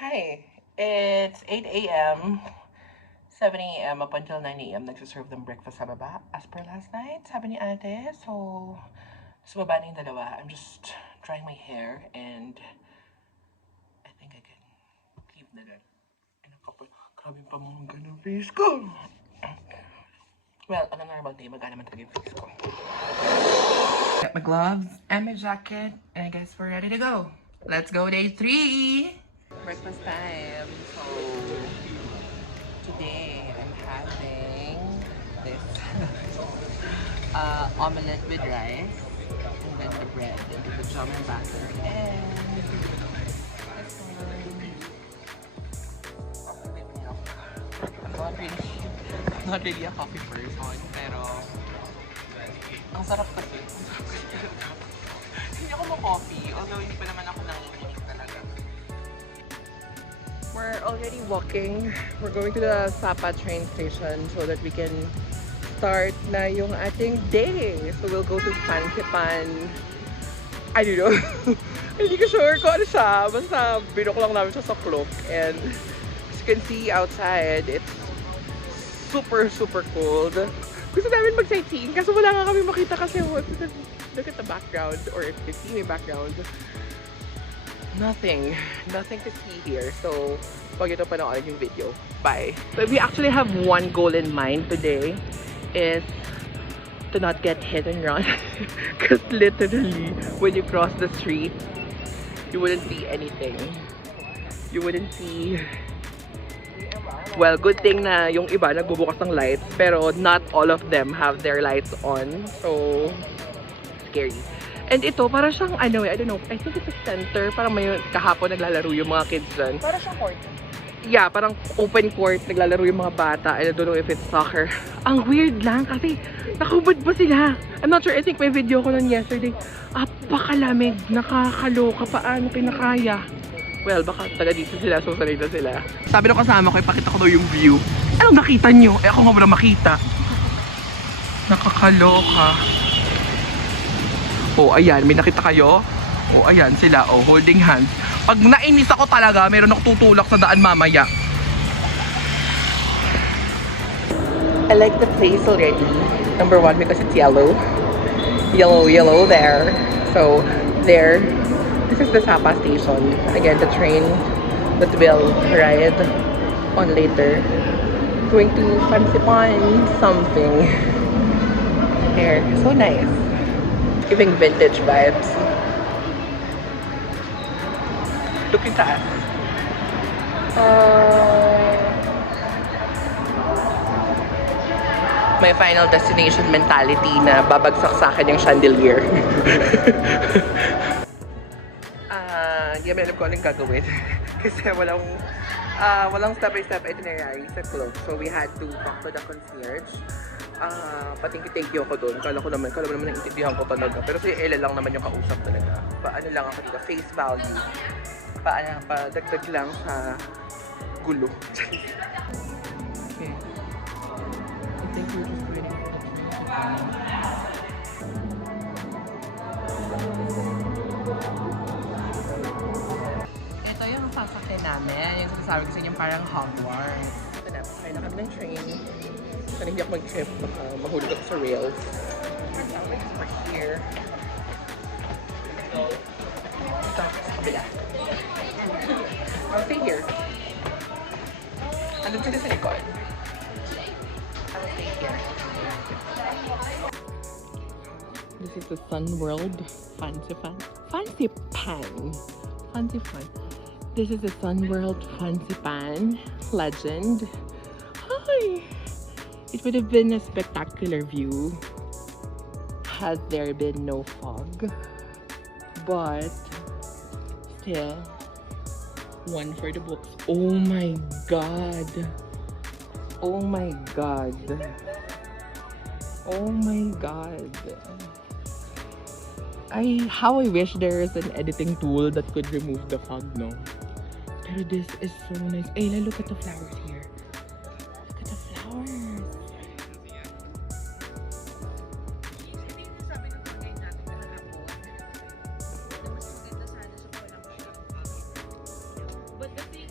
Hi, it's 8 a.m., 7 a.m. up until 9 a.m. nagsaserve ng breakfast sa baba. As per last night, sabi ni ate. So, sa baba na yung dalawa. I'm just drying my hair and I think I can leave na lang. And a couple, grabe yung pamangga ng face ko. Well, on a normal day, magana man talaga yung face ko. Got my gloves and my jacket, and I guess we're ready to go. Let's go day 3! Breakfast time. So, today I'm having this omelette with rice, and then the bread, and the jam and batter, and this one. I'm not really a coffee person, pero ang sarap kasi. Hindi ako mo-coffee, although hindi pa naman ako nanginginig talaga. We're already walking. We're going to the Sapa train station so that we can start na yung ating day. So we'll go to Fansipan. I don't know. Hindi ko sure kung ano siya. Basta binok lang namin siya sa cloak. And as you can see outside, it's super cold. Gusto namin mag-sightseeing kaso wala nga kami makita kasi look at the background, or if you see my background, nothing to see here. So pag ito panoorin yung video, bye. But we actually have one goal in mind today, is to not get hit and run. Because literally when you cross the street, you wouldn't see anything. You wouldn't see. Well, good thing na yung iba nagbubukas ng lights, pero not all of them have their lights on. So, scary. And ito, para siyang ano I don't know, I think it's a center. Parang may kahapon naglalaro yung mga kids dyan. Para siyang court. Yeah, parang open court, naglalaro yung mga bata. I don't know if it's soccer. Ang weird lang kasi nakahubad pa sila. I'm not sure, I think may video ko nun yesterday. Apakalamig, nakakaloka, paano pinakaya? Well, baka taga dito sila, so sanay na sila. Sabi ng kasama ko, ipakita ko daw yung view. Anong nakita nyo? Eh ako nga wala makita. Nakakaloka. Oh, ayan, may nakita kayo? Oh, ayan sila, oh, holding hands. Pag nainis ako talaga, meron ako tutulak sa daan mamaya. I like the place already. Number one, because it's yellow. Yellow there. So, there. This is the Sapa station. Again, the train that we'll ride on later. Going to Fansipan something. There. So nice. Giving vintage vibes. Looking at us. My final destination mentality na babagsak sa akin yung chandelier. Hindi namin alam kung anong gagawin. Kasi walang step-by-step itinerary sa club. So we had to talk to the concierge. Pating-thank you ako doon. Kala ko naman naintindihan ko talaga. Pero si Ella lang naman yung kausap talaga. Paano lang ako dito, face value. Padagdag lang sa gulo. Okay. I think we're just waiting for the train. Ito yung sasakyan namin. Yung sinasabi ko sa inyo parang Hogwarts. Ito na, sakay na kami ng train. Sana hindi ako mag-trip, baka mahulog ako sa rails. We're here. Ito, sa kabila. I'll stay here. Andun sila sa likod. I'll stay here. This is the Sun World Fansipan. This is the Sun World Fansipan legend. Hi! It would have been a spectacular view had there been no fog. But still, one for the books. Oh my god. Oh my god. Oh my god. How I wish there is an editing tool that could remove the fog, no? Pero this is so nice. Hey, look at the flowers here. Look at the flowers. But the thing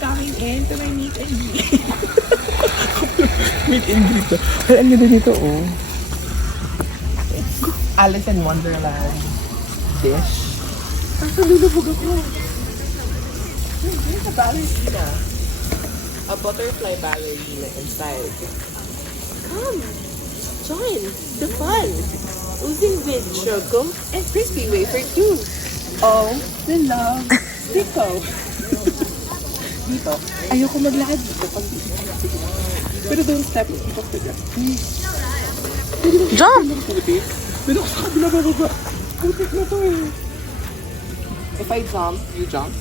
coming in to my meet and greet. Meet and greet to. Ay, ang ganda nito, oh. It's Alice in Wonderland dish. Asa lulubog ako? There's a ballerina. A butterfly ballerina inside. Come, join the fun. Oozing with choco and crispy wafer too. Oh, the love. Dito. Dito. Ayoko maglakad dito. Pero don't step. Dito ko dyan. Jump! Pero ako sa kabila ba? Putik na to eh. If I jump, you jump.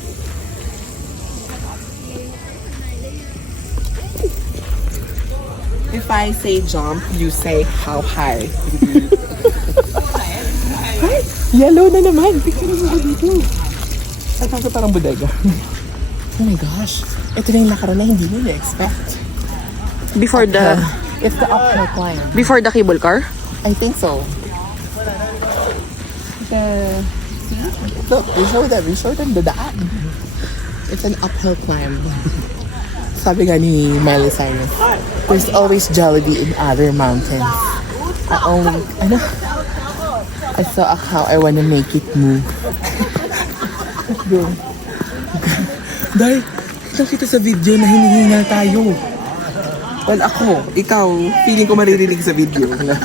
If I say jump, you say how high. Ay, yellow na naman. Picture mo ako dito. Ay, kasi parang bodega. Oh my gosh. Ito na yung lakaran na hindi mo na-expect. Before the It's the uphill climb. before the cable car? I think so. Look, we show them the daan. It's an uphill climb. Sabi nga ni Miley Cyrus, there's always Jollibee in other mountains. I saw how I wanna make it move. Go. Dahil, nakita sa video na hinihingal tayo. Well, ikaw, feeling ko maririnig sa video na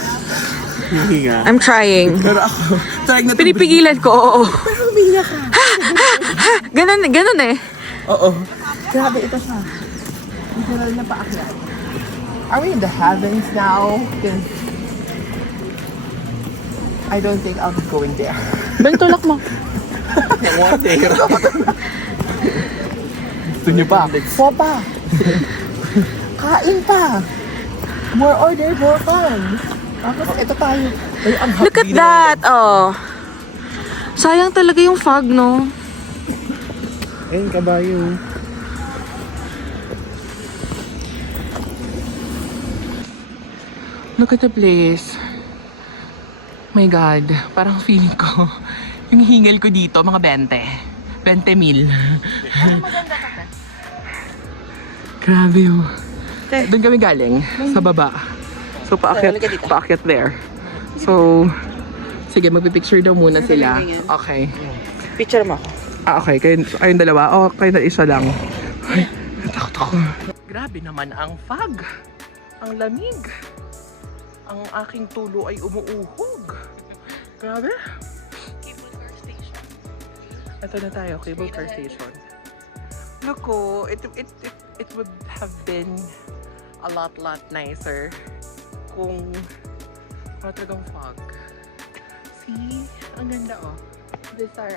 hinihinga. I'm trying. Pero ako, trying na to Pinipigilan ko, oo. Pero humihinga ka. Ganun eh. Oo. Grabe, ito siya. Literal na paakyat. Are we in the heavens now? 'Cause I don't think I'll be going there. Bang tulak mo. Gusto niyo pa? Po pa. Kain pa. More order, more fun. Tapos ito tayo. Ay, ang Look at that, oh. Sayang talaga yung fog, no? Ayun, kabayo. Look at the place. My God, parang feeling ko, yung hingal ko dito, mga 20 mil. Grabe yun. Doon kami galing, sa baba. So, paakyat there. So, sige, magpipicture daw muna sila. Okay. Picture mo. Okay. Kayong dalawa. O, kayo na isa lang. Ay, natakot ako. Grabe naman ang fog. Ang lamig. Ang aking tulo ay umuuhog. Grabe. Cable car station. Ito na tayo, cable car station. Look ko, it would have been a lot nicer kung wala talagang fog. See? Ang ganda oh. These are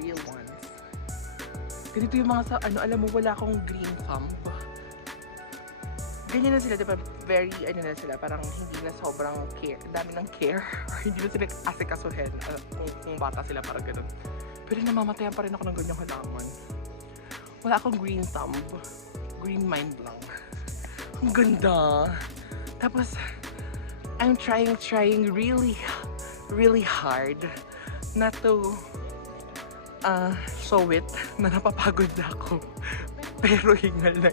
real ones. Ganito yung mga alam mo, wala akong green thumb. Ganyan na sila, diba? Very, na sila, parang hindi na sobrang care. Dami ng care. Or hindi na sila asikasuhin kung bata sila, parang ganun. Pero namamatayan pa rin ako ng ganyang halaman. Wala akong green thumb. Green mind lang. Ang ganda. Tapos, I'm trying really hard not to show it na napapagod na ako. Pero hingal na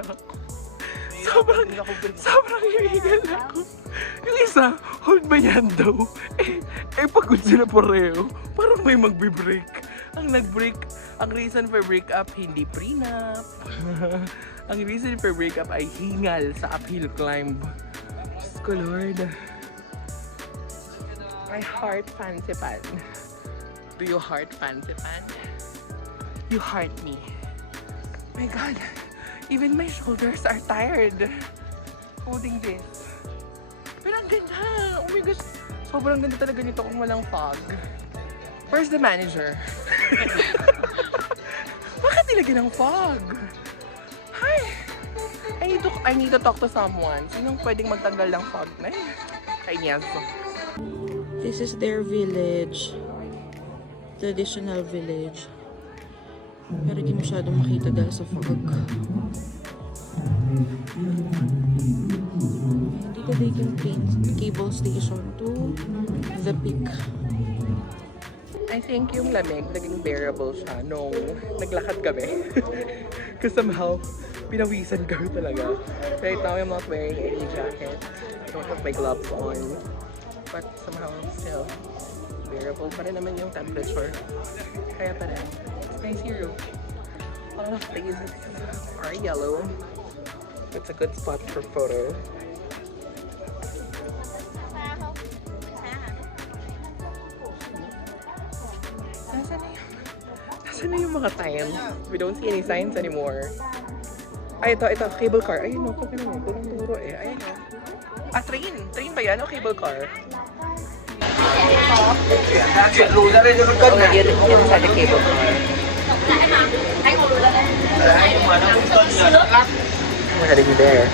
ako. Sobrang hihingal na ako. Yung isa, hold ba yan daw? Pagod sila pareho. Parang may magbe-break. Ang reason for breakup, hindi prenup. Ang reason for breakup ay hingal sa uphill climb. Diyos ko, Lord. My heart fancy pan. Do you heart fancy pan? You heart me. My God. Even my shoulders are tired holding this. Pero ang ganda! Oh my gosh! Sobrang ganda talaga nito kung walang fog. Where's the manager? Bakit nilagyan ng fog? Hi! I need to talk to someone. Sinong pwedeng magtanggal ng fog na yun? Ay, yes. This is their village. Traditional village. Pero di masyadong makita dahil sa fog. Dito they can paint cable station to the peak. I think yung lamig naging bearable siya nung naglakad kami. Because somehow, pinawisan kami talaga. Right now, I'm not wearing any jacket. I don't have my gloves on. But somehow, still, bearable pa rin naman yung temperature. Kaya pa rin. It's nice here. A lot of places are yellow. It's a good spot for photo. Nasaan na yung mga time? We don't see any signs anymore. Ay, ito, cable car. Ayun, no, pag ano, turong-turo eh. Ayun, no. Ah, train. Train ba yan o cable car? Yun sa the cable car. We're heading there.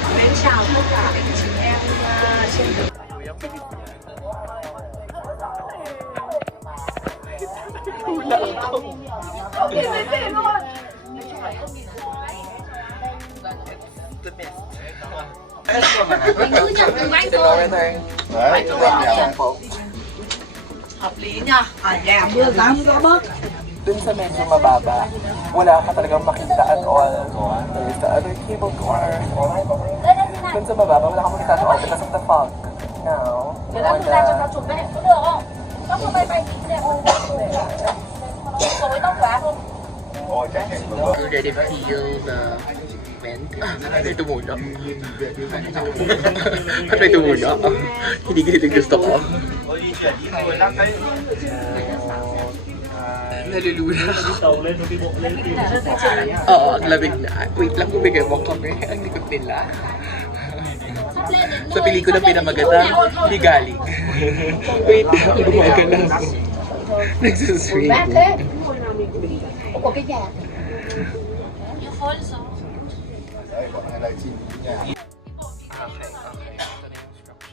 The mist. Dun sa medyo mababa, wala ka talagang makita at all. There's the other cable car. Dun sa mababa, wala ka makita at all because of the fog. Now, on you already feel the wind? Ito muna. Ito muna. Hindi ganito gusto ko. Nalulula ako. Oo, ang lamig na. Wait lang, bumigay mo kami. Ang likod nila. Sa pelikula pinamagata, hindi galing. Wait lang, bumaga lang. Nagsuswing. Okay, okay. Ito na yung structure.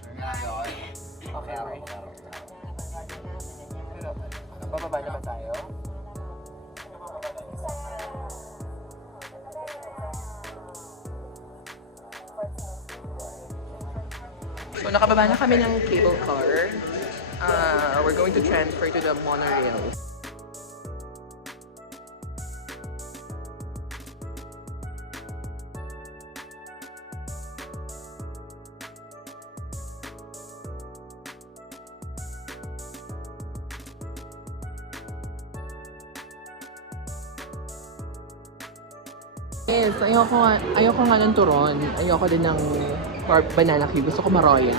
Okay, right. Bababa na ba tayo? So, nakababa na kami ng cable car. We're going to transfer to the monorail. Yes, ayoko nga ng turon. Ayoko din ng banana cue. Gusto ko maroyal.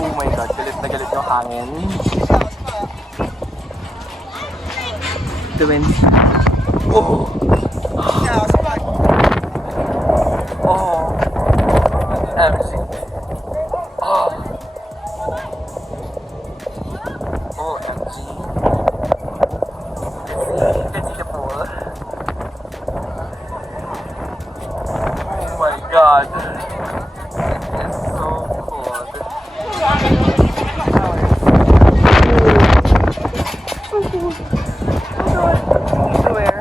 Oh my God, galit na galit yung hangin. The wind. Oh! Oh, everything. Oh, OMG. It's beautiful. Oh my God. It's so cold. Where?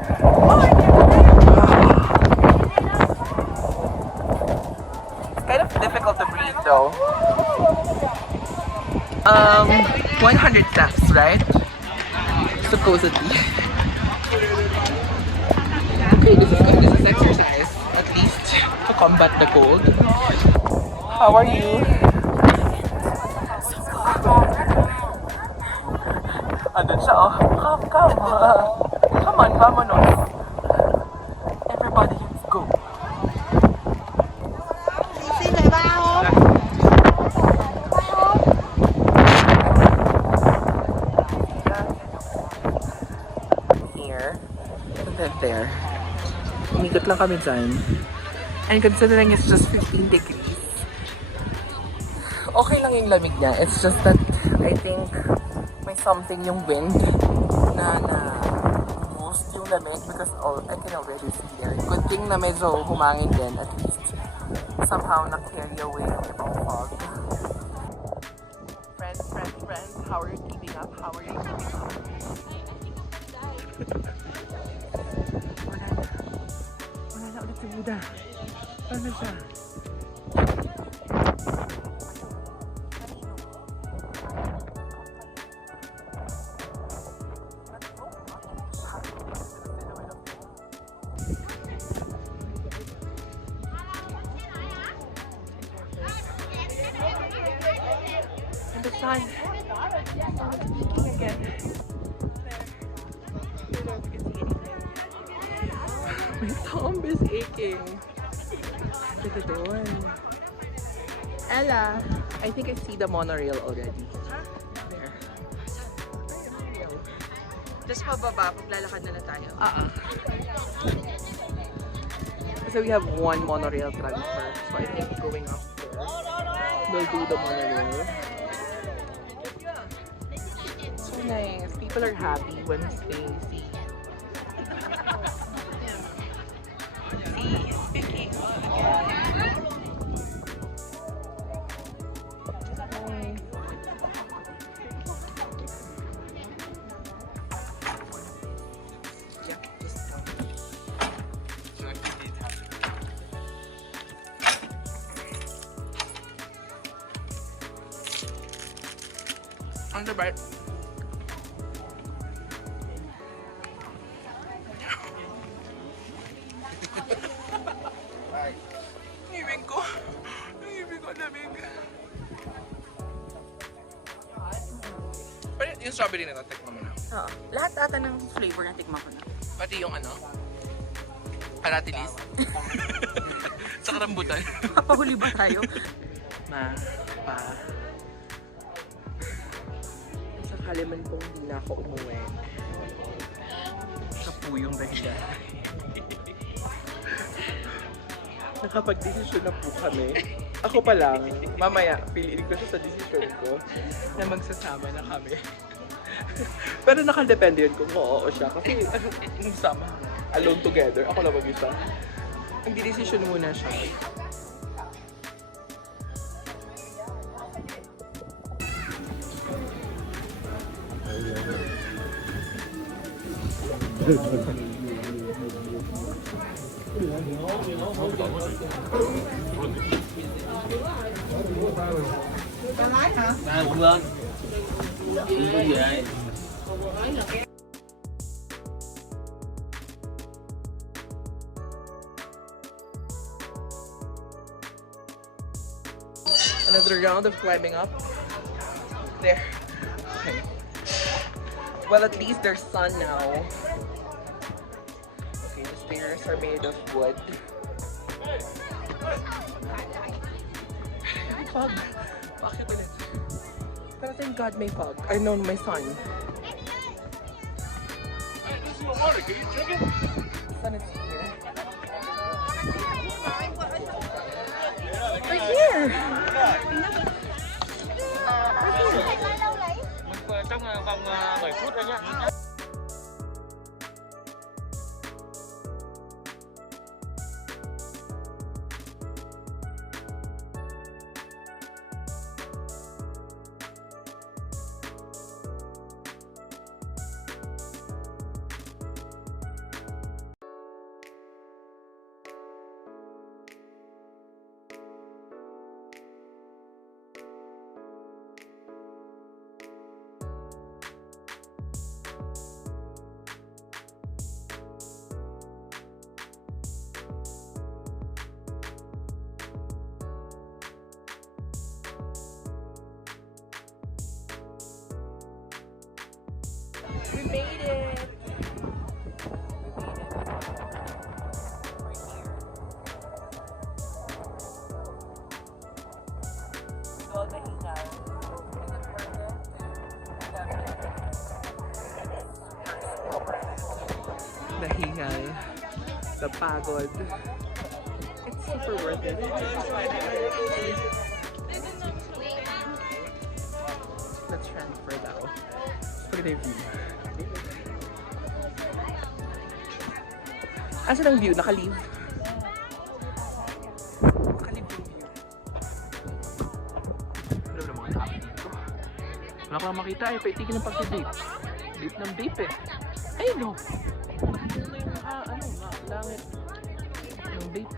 100 steps, right? Supposedly. Okay, this is exercise, at least to combat the cold. How are you? Andun siya, oh. Come on, vamonos. Everybody, let's go. There. Umikot lang kami dyan. And considering it's just 15 degrees, okay lang yung lamig niya. It's just that I think may something yung wind na boost yung lamig because I can already see there. Good thing na medyo humangin din, at least somehow na-carry away yung ibang fog. Friends, friends, how are you keeping up? How are you keeping up? Wala na ulit si Buddha. Ano siya? And the sun peeking again. My thumb is aching. Ito doon. Ella, I think I see the monorail already. There. Tapos pababa, paglalakad na lang tayo. So we have one monorail transfer. So I think going up there, we'll do the monorail. So nice. People are happy when they see. On the right. Ngibig ko. Ngibig ko lamig. Pero yung strawberry na ito, tikman mo na. Oo. Lahat ata ng flavor na tikman ko na. Pati yung ano? Aratilis. Sa karambutan. Papahuli ba tayo? Sakali man kung hindi na ako umuwi. Sa puyong dahilan. Nakapag-desisyon na po kami. Ako pa lang, mamaya, piliin ko siya sa desisyon ko na magsasama na kami. Pero nakadepende yun kung oo siya. Kasi sama, alone together, ako lang mag-isa. Nagdidesisyon muna siya. Another round of climbing up. There. Okay. Well, at least there's sun now. Okay, the stairs are made of wood. May fog. Bakit ulit? Pero thank God may fog. I know my son. Sun is here. Right here! Trong vòng 7 phút thôi nhé. We made it! The hingal, the pagod. It's super worth it. Let's transfer now. Look at the view. Asan ang view? Naka-leave? Naka-leave yung view. Wala na mga tao dito. Wala ko baka makita eh, paitigil ng pag-vape. Vape ng vape eh. Ay no! Langit. Yung vape.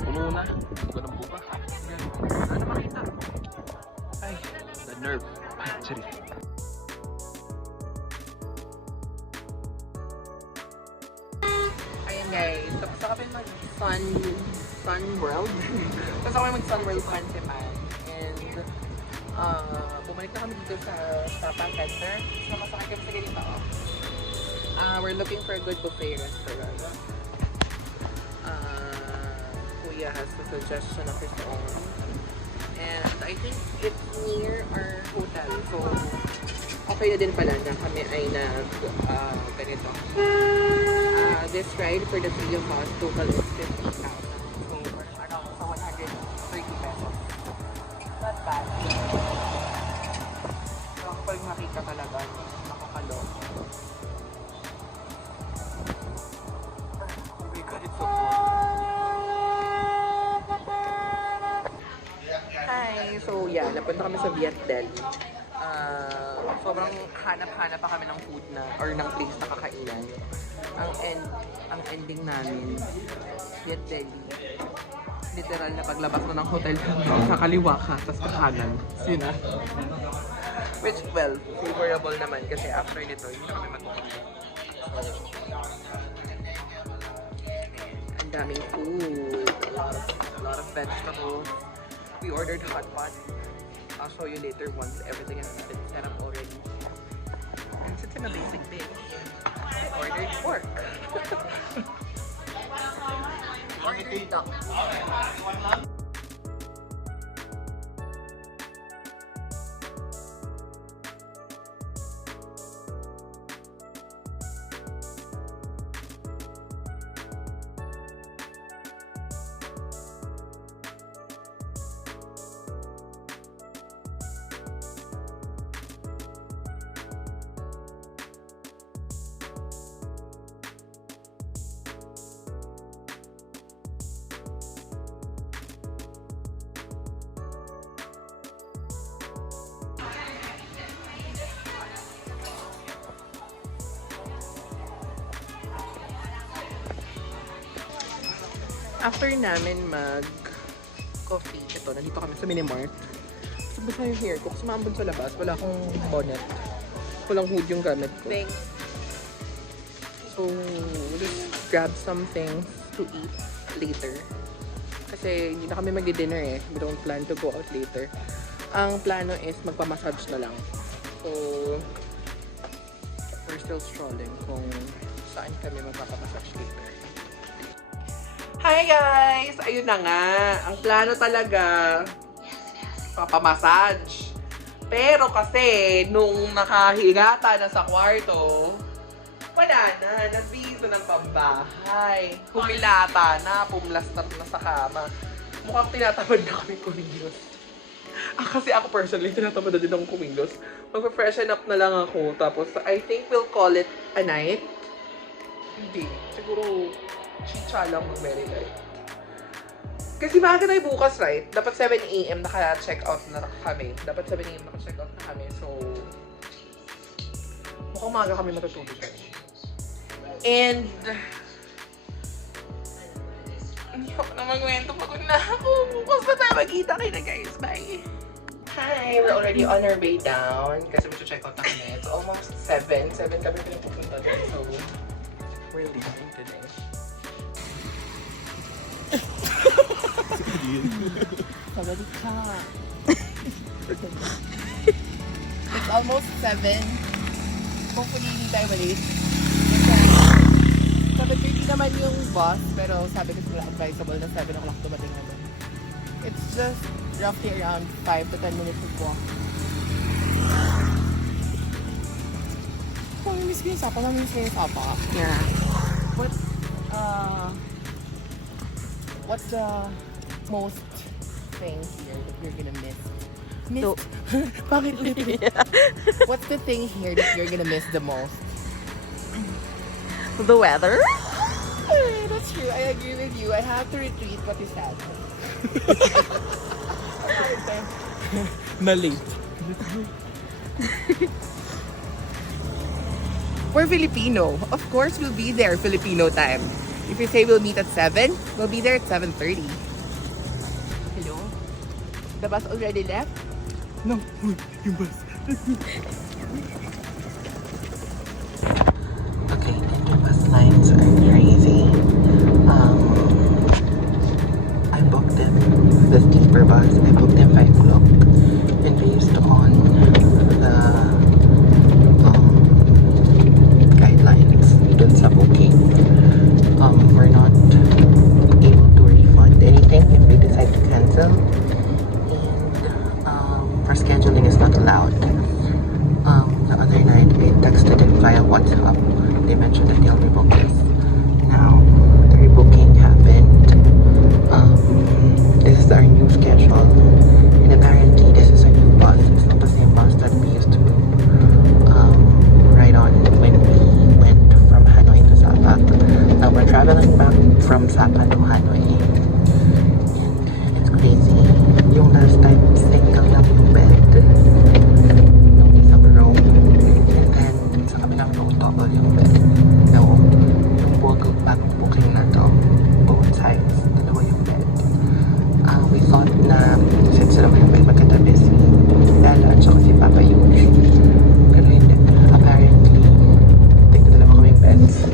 Puno na. Buka ng buka. Yan. Ano makita? Ay, the nerve. Ay, sorry. Ayan guys, tapos na kami Sun World. Tapos kami mag Sun World Pantiman. And bumalik na kami dito sa Papa Center. So makasakay kami sa ganito. We're looking for a good buffet restaurant. Kuya has a suggestion of his own. And I think it's near our hotel. So okay na din pala na kami ay ganito. This ride for the three of us total is 50,000. So around 130 pesos. Not bad. So kapag makita talaga, nakakalo. Oh my god, it's so cool. Hi! So yeah, napunta kami sa Viet Del. Sobrang hanap-hanap pa kami ng food na or ng place na kakainan. Ang ending namin, Viet Delhi. Literal na paglabas mo ng hotel, sa kaliwa ka, tapos kakanan. Sina. Which, well, favorable naman kasi after nito, hindi na kami mag-uwi. Ang daming food. A lot of vegetables. We ordered hot pot. I'll show you later once everything has been set up already. And since I'm a basic bitch, I ordered pork. Ordered duck. After namin mag-coffee, ito, nandito kami sa Minimart. So, basta yung hair ko. Kasi maambon sa labas, wala akong bonnet. Walang hood yung gamit ko. So, just grab some things to eat later. Kasi hindi na kami magdi-dinner eh. We don't plan to go out later. Ang plano is magpa-massage na lang. So, we're still strolling kung saan kami magpapa-massage later. Hi guys! Ayun na nga. Ang plano talaga, papamassage. Pero kasi, nung nakahigata na sa kwarto, wala na. Nagbiso ng pambahay. Humilata na. Pumlastar na sa kama. Mukhang tinatamad na kami kumilos. Kasi ako personally, tinatamad na din akong kumilos. Magpa-freshen up na lang ako. Tapos, I think we'll call it a night. Hindi. Siguro, chicha lang mag-very light. Kasi maaga tayo bukas, right? Dapat 7 AM naka-check out na kami. Dapat 7 AM naka-check out na kami. So, mukhang maaga kami matutulog. And, hindi ako na magwento. Pagod na ako. Bukas na tayo magkita kayo na guys. Bye! Hi! We're already on our way down. Kasi mag-check out na kami. It's almost 7. 7 kami pinapupunta doon. So, we're leaving today. It's almost 7. Hopefully hindi tayo malit. 7:30 naman yung bus, pero sabi ko sila advisable na 7 o'clock dumating na doon. It's just roughly around 5 to 10 minutes of walk. Oh, miss ko yung sapa. Miss ko yung sapa. Yeah. What's the most thing here that you're gonna miss? So, Bakit ulit? What's the thing here that you're gonna miss the most? the weather? That's true. I agree with you. I have to retreat what you said. Na late. We're Filipino. Of course, we'll be there Filipino time. If you say we'll meet at 7, we'll be there at 7:30. Hello? The bus already left? No, yung bus. Okay, the bus lines are crazy. I booked them, the sleeper bus, I booked them 5 o'clock. And based on the guidelines dun sa booking, we're not able to refund anything if we decide to cancel. And for scheduling is not allowed. The other night I texted them via WhatsApp. They mentioned that they'll rebook us. Now, the rebooking happened. This is our new schedule. And apparently this is a new bus. It's not the same bus that we used to ride on when we went from Hanoi to Sapa. Now we're traveling back from Sapa to Hanoi. And it's crazy. Yung last time, single lang yung bed. Nung isang row. And then, sa kabilang row, double yung bed. No, yung bagong booking na to, both sides, dalawa yung bed. We thought na, since dalawa yung bed, magkatabi si Ella at saka si Papa Yush. Pero hindi. Apparently, dalawa kaming beds.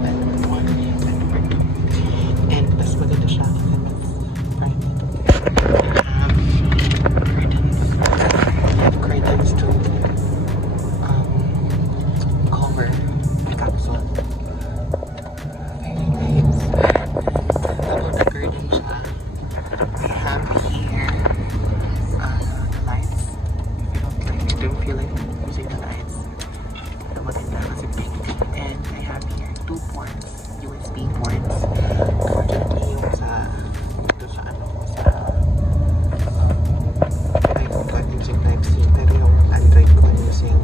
Bed number 1 and bed number 2. And mas maganda siya kasi mas private. Curtains to cover the capsule. Very nice. About the curtain siya. We have here the lights. If you don't feel like using the lights, maganda kasi pink. And I have here 2 ports, USB ports. Unfortunately, yung sa iPhone ko I'm using Type-C, pero yung Android ko I'm using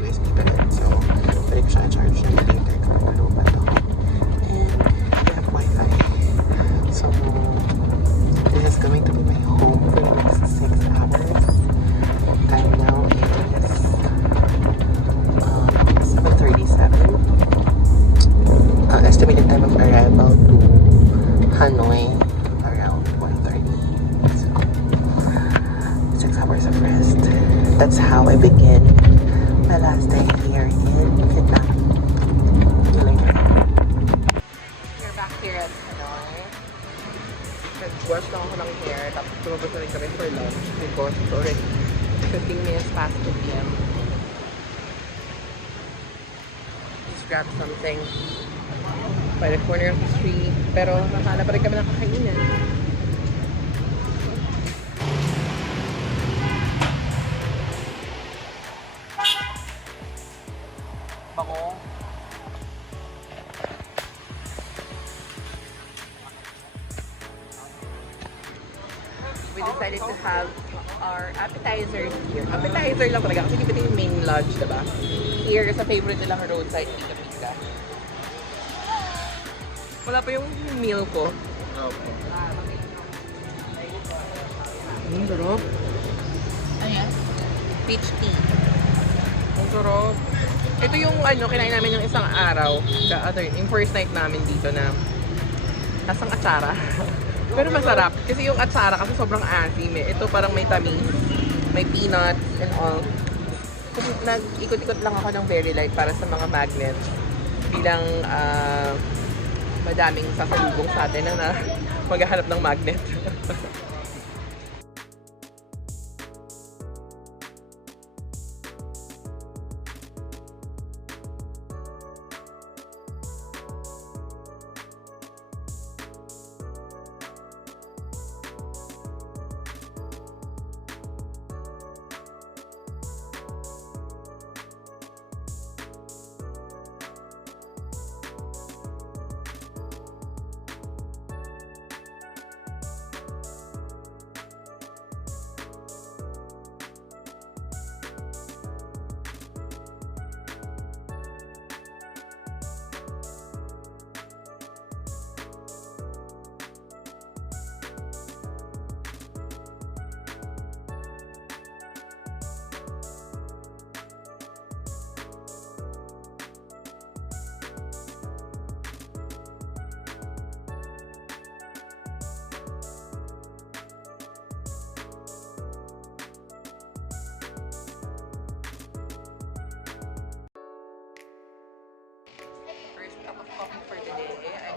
USB pa rin. So, pwede ko siya charge na later kapag nalubat ako. And I have Wi-Fi. So, this is going to be my home for the next 6 hours. Time now is 7:37. Estimated time of arrival to Hanoi around 1:30. So, 6 hours of rest. That's how I begin my last day here in Vietnam. We're back here at Hanoi. Nag-wash lang ako ng hair, tapos tumabas na rin kami for lunch because it's already 15 minutes past 2 p.m. Just grab something by the corner of the street, pero nakahanap pa rin kami ng kakainan. Bango. We decided to have our appetizer here. Appetizer lang talaga kasi hindi yung main lunch, diba? Here is a favorite nilang roadside pizza. Wala pa yung meal ko. Sarap. Ano yan? Peach tea. Ang sarap. Ito yung kinain namin yung isang araw. Yung first night namin dito na lasang atsara. Pero masarap. Kasi yung atsara kasi sobrang asim eh. Ito parang may tamis. May peanuts and all. Kasi nag-ikot-ikot lang ako ng very light para sa mga magnets. Bilang madaming sasalubong sa atin na maghahanap ng magnet.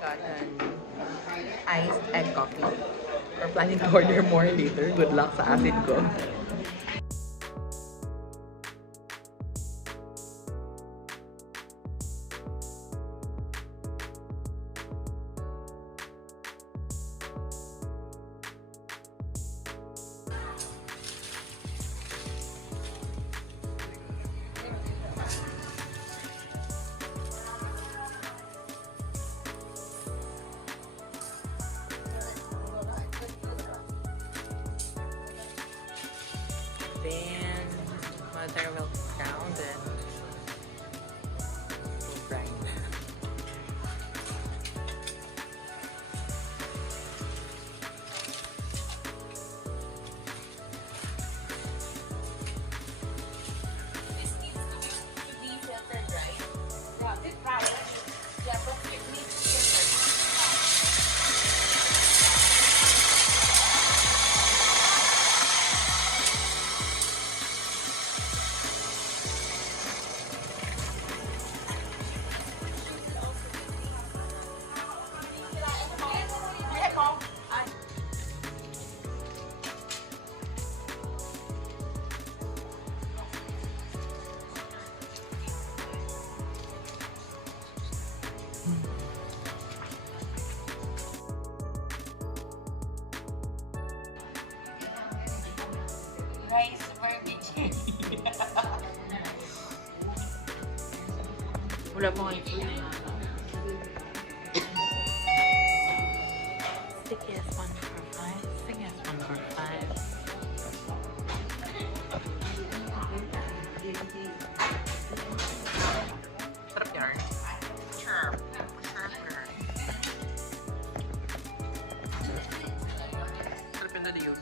gotten iced egg coffee. We're planning to order more later. Good luck sa acid ko. Then mother will down, then we'll grind. This needs to be filtered, right? Yeah, this product. Yeah, but it needs to be filtered. Rice vermicelli. Wala pa nga ito. Stickiest one for 5. Stickiest one for 5. Sarap yan. Sure. Sarap yung naliyos.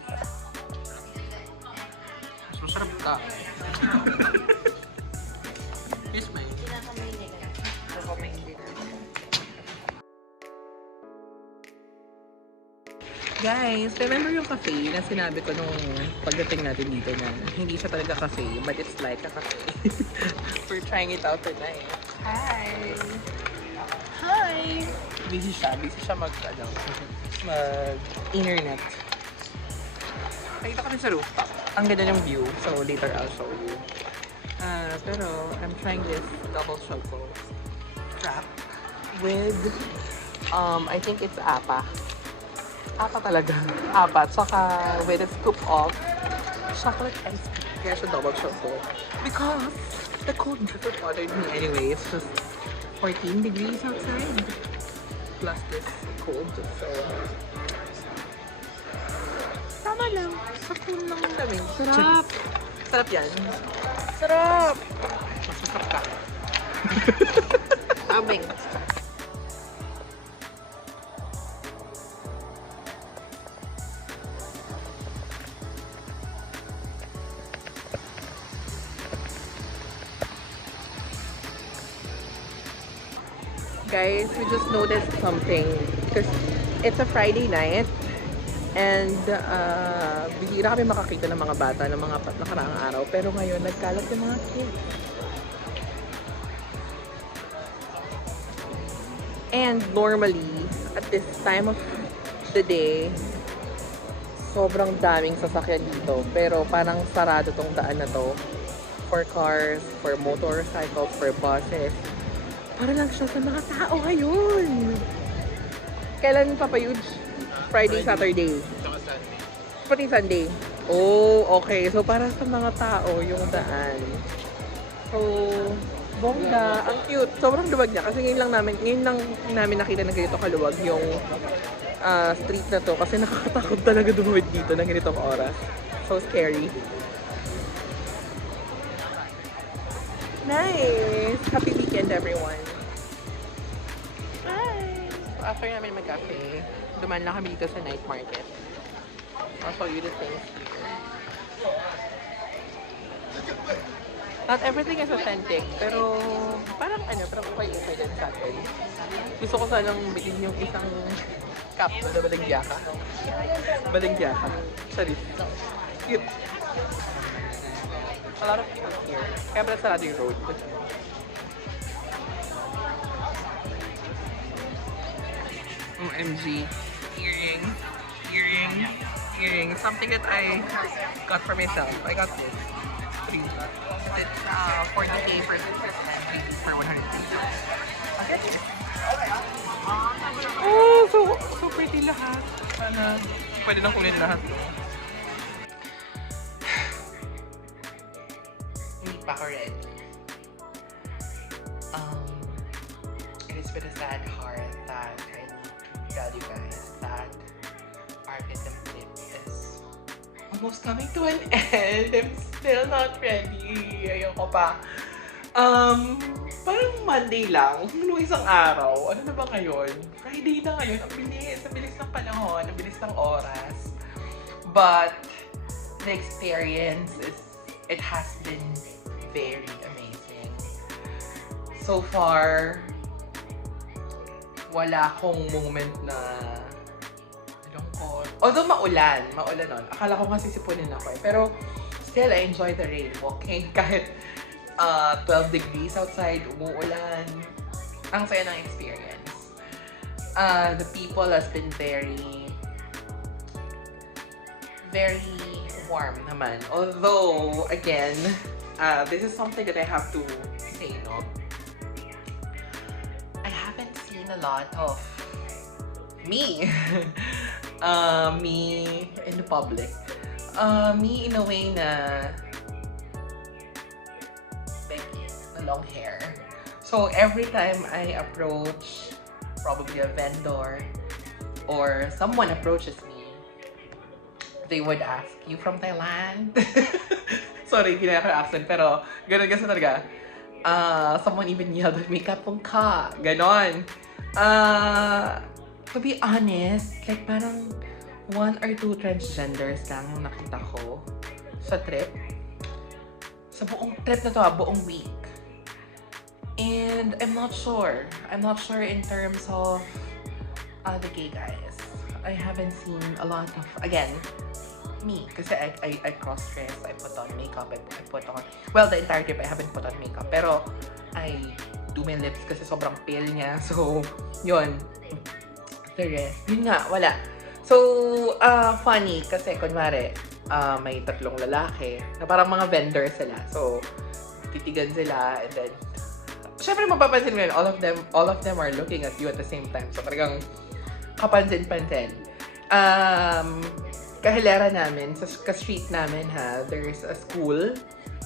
Mas masarap ka. Kiss me. Guys, remember yung cafe na sinabi ko nung pagdating natin dito na hindi siya talaga cafe, but it's like a cafe. We're trying it out tonight. Hi! Hi! Busy siya mag-internet. Nakita kami sa rooftop. Ang ganda ng view, so later I'll show you. Pero I'm trying this double choco wrap with, I think it's apa. Apa talaga. Apa. Tsaka with a scoop of chocolate ice cream. Kaya siya double choco. Because the cold never bothered me anyway. It's just 14 degrees outside. Plus this cold. So, tama lang. Sakto lang yung lamig. Sarap. Sarap yan. Sarap. Mas masarap ka. Aming. Guys, we just noticed something because it's a Friday night and bihira kami makakita ng mga bata ng mga nakaraang araw, pero ngayon nagkalat yung mga kids. And normally, at this time of the day, sobrang daming sasakyan dito, pero parang sarado tong daan na to for cars, for motorcycles, for buses. Para lang siya sa mga tao ngayon. Kailan papayuj? Friday, Saturday. Pati Sunday. Oh, okay. So, para sa mga tao yung daan. So, bongga. Ang cute. Sobrang luwag niya. Kasi ngayon lang namin nakita na ganito kaluwag yung street na to. Kasi nakakatakot talaga dumawid dito ng ganitong oras. So scary. Nice! Happy weekend, everyone! Hi! So, after namin mag-cafe, dumaan lang kami dito sa night market. I'll show you the things here. Not everything is authentic, pero parang parang okay din sa atin. Gusto ko sanang bilhin yung isang cup na balangyaka. Balangyaka. Sorry. Cute. A lot of people here. Kaya pala sarado yung road. OMG. Earring. Something that I got for myself. I got this. It's 40K for 3 for 100 pesos. Okay. Oh, so pretty lahat. Sana pwede nang kunin lahat. Hindi pa ako ready. It is with a sad heart that I need to tell you guys that our Vietnam trip is almost coming to an end. I'm still not ready. Ayoko pa. Parang Monday lang. Nung isang araw. Ano na ba ngayon? Friday na ngayon. Ang bilis ng panahon. Ang bilis ng oras. But the experience it has been very amazing. So far, wala akong moment na lungkot. Although maulan nun. Akala ko nga sisipunin ako eh. Pero still, I enjoy the rain. Walking kahit 12 degrees outside, umuulan. Ang saya ng experience. The people has been very warm naman. Although, again, this is something that I have to say, no? I haven't seen a lot of me. Me in the public. Me in a way na long hair. So every time I approach probably a vendor or someone approaches me, they would ask, "You from Thailand?" Sorry, ginaya ko yung accent, pero ganun kasi talaga. Someone even yelled at me, "Kapong ka." Ganon. To be honest, like parang 1 or 2 transgenders lang yung nakita ko sa trip. Sa buong trip na to, buong week. And I'm not sure in terms of the gay guys. I haven't seen a lot of, again, me. Kasi I cross-dress, I put on makeup, I put on, well, the entire trip I haven't put on makeup. Pero I do my lips kasi sobrang pale niya. So, yun. The rest, yun nga, wala. So, funny kasi kunwari, may 3 lalaki na parang mga vendors sila. So, titigan sila and then syempre mapapansin mo yun, all of them are looking at you at the same time. So talagang kapansin-pansin. Kahilera namin, sa street namin ha, there's a school.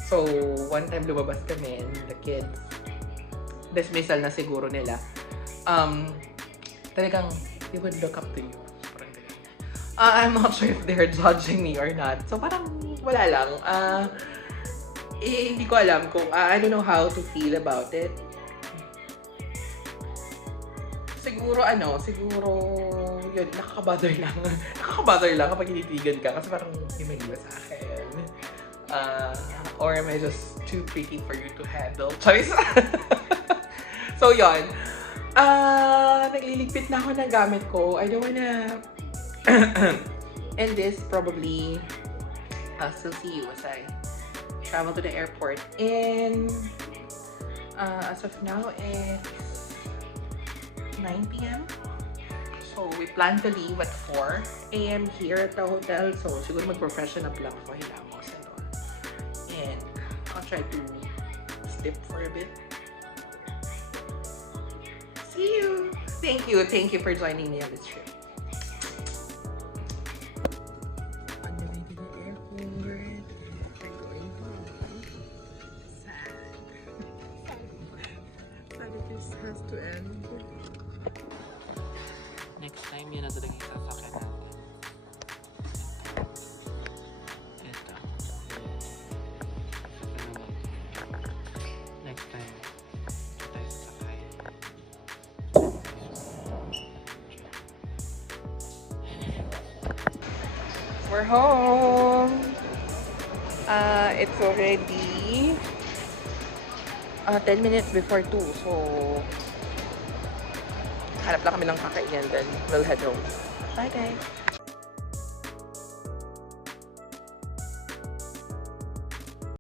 So one time lumabas kami and the kids, dismissal na siguro nila. Talagang they would look up to you. I'm not sure if they're judging me or not. So parang wala lang. Hindi ko alam kung, I don't know how to feel about it. Siguro yun, nakaka-bother lang. Nakaka-bother lang kapag hinitigan ka kasi parang may iba sa akin. Or am I just too pretty for you to handle? Choice! So yun. Nagliligpit na ako ng gamit ko. I don't wanna end this probably. I'll still see you as I travel to the airport. And as of now, it's 9 p.m. So we plan to leave at 4 a.m. here at the hotel. So siguro mag-profession up lang ako, hilamos and all. And I'll try to sleep for a bit. See you! Thank you for joining me on this trip. On the way to the airport, we're going home. Sad. Sad that this has to end. Next time, yan ang talagang sasakyan natin. Ito. Next time, tayo sasakay. We're home! It's already 10 minutes before 2, so hanap lang kami ng kakainin, then we'll head home. Bye guys!